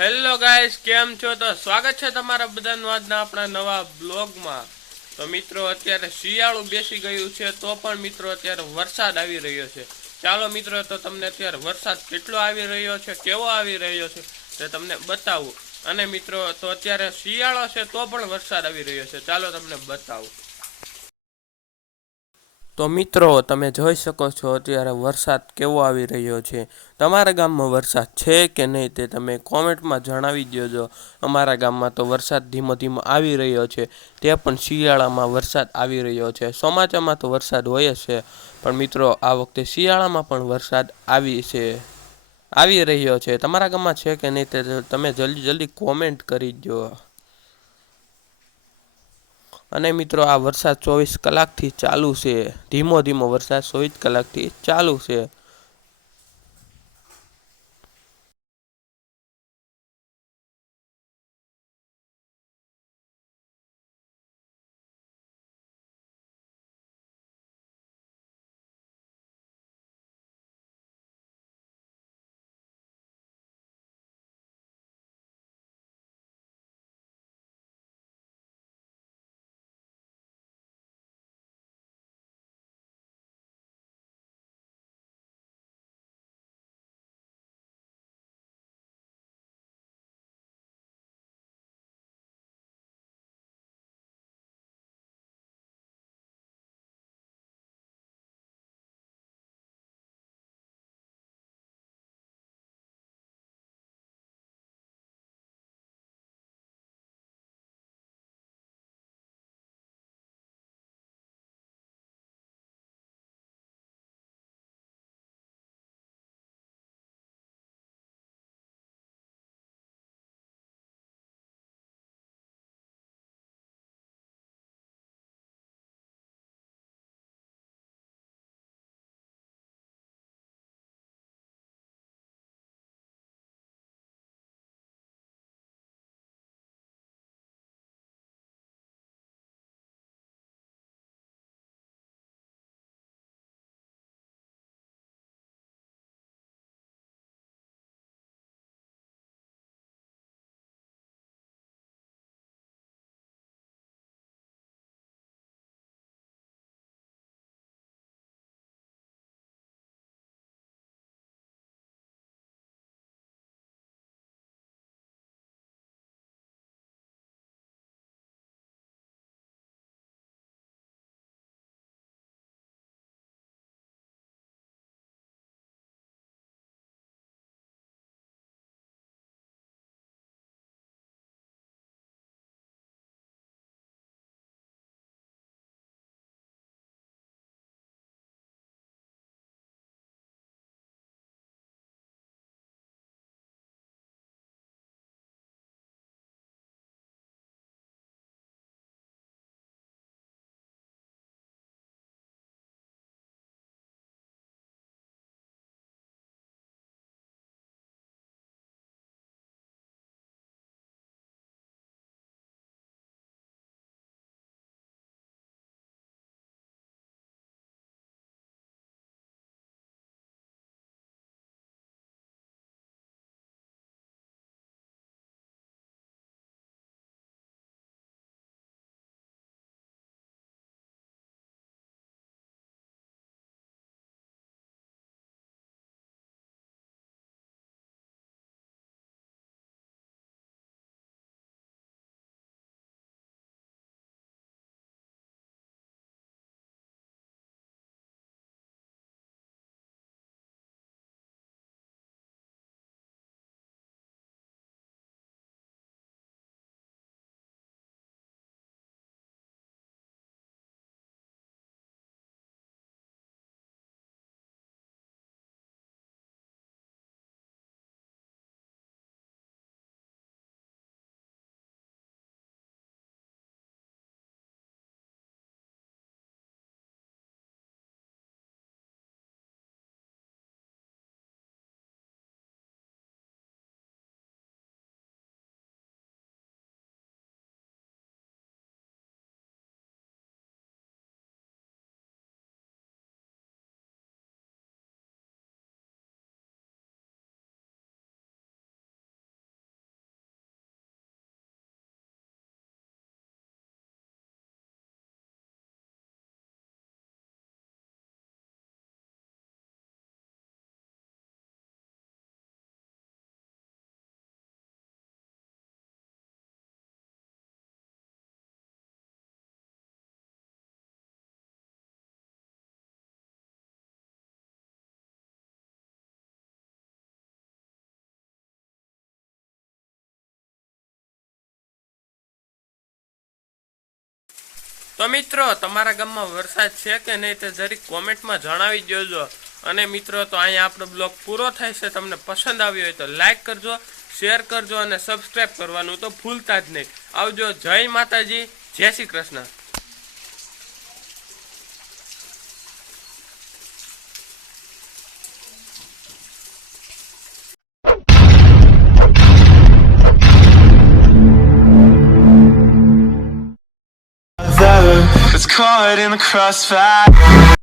Hello guys કેમ છો? તો સ્વાગત છે તમારા બધાનું આજના આપણા નવા બ્લોગમાં. તો મિત્રો, અત્યારે શિયાળું બેસી ગયું છે, તો પણ મિત્રો અત્યારે વરસાદ આવી રહ્યો છે. ચાલો મિત્રો, તો તમને અત્યારે વરસાદ કેટલો આવી રહ્યો છે, કેવો આવી રહ્યો છે, તે તમને બતાવું. અને મિત્રો, તો અત્યારે શિયાળો છે, તો પણ વરસાદ આવી રહ્યો છે. ચાલો તમને બતાવું. તો મિત્રો, તમે જોઈ શકો છો અત્યારે વરસાદ કેવો આવી રહ્યો છે. તમારા ગામમાં વરસાદ છે કે નહીં તે તમે કોમેન્ટમાં જણાવી દેજો. અમારા ગામમાં તો વરસાદ ધીમો ધીમો આવી રહ્યો છે. તે પણ શિયાળામાં વરસાદ આવી રહ્યો છે. ચોમાસામાં તો વરસાદ હોય છે. પણ મિત્રો, આ વખતે શિયાળામાં પણ વરસાદ આવી છે. આવી રહ્યો છે. તમારા ગામમાં છે કે નહીં તે તમે જલ્દી જલ્દી કોમેન્ટ કરી દો. અને મિત્રો આ વરસાદ ચોવીસ કલાકથી ચાલુ છે. ધીમો ધીમો વરસાદ ચોવીસ કલાકથી ચાલુ છે. તો મિત્રો, તમારા ગામમાં વરસાદ છે કે નહીં તે જરીક કોમેન્ટમાં જણાવી દેજો. અને મિત્રો, તો અહીંયા આપણો બ્લોગ પૂરો થાય છે. તમને પસંદ આવ્યો હોય તો લાઇક કરજો, શેર કરજો અને સબસ્ક્રાઈબ કરવાનું તો ભૂલતા જ નહીં. આવજો, જય માતાજી, જય Shri Krishna. In the crossfire